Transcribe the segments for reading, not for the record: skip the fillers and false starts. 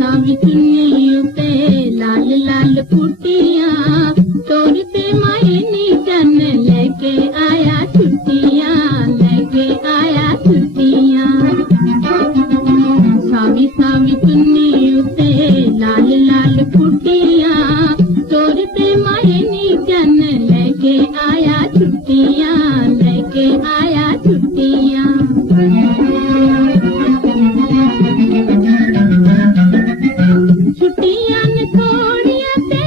सावी चुन्नी पे लाल लाल फुटियां तोड़ते मायनी जन लेके आया छुट्टियां लेके आया छुट्टियां सावी सावी चुन्नी पे लाल लाल फुटियां तोड़ते मायनी जन लेके आया छुट्टियां लेके आया छुट्टियां छुट्टियां न थोड़ियां ते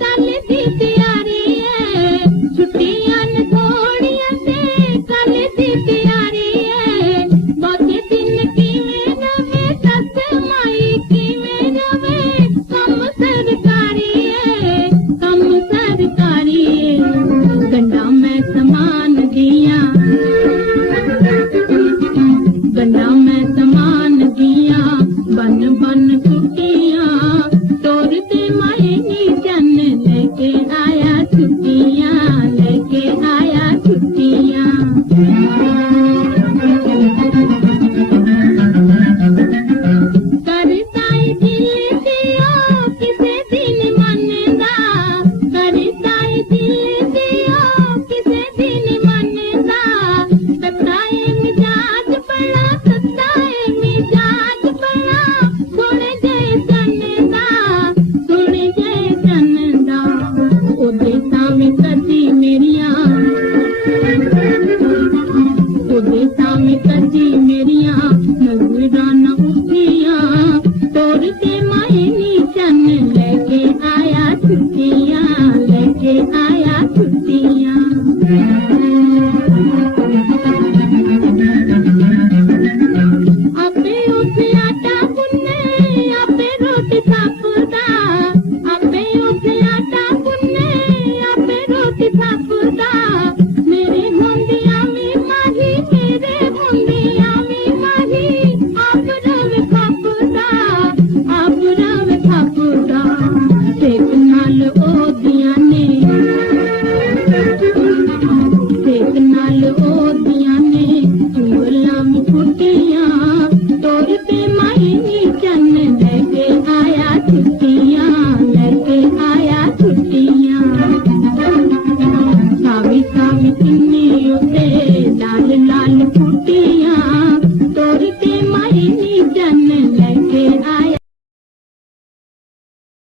कल दी तैयारी है छुट्टियां न थोड़ियां ते कल दी तैयारी है बाकी दिन किवें रवे सस माई किवें रवे कम सरकारी है गंडा मैं समान दिया गंडा मैं समान दिया बन बन छुट्टियां तोड़ते मायनी जन लेके आया छुट्टियां लेके आया छुट्टियां करताई दिल दियो किसे दिन मनदा करताई दिल दियो किसे दिन मनदा सताए मिजाज बड़ा सताए मिजाज बड़ा सुने जय चन्दा ओदे सामे कदी मेरियां नजरां उठियां तोड़ते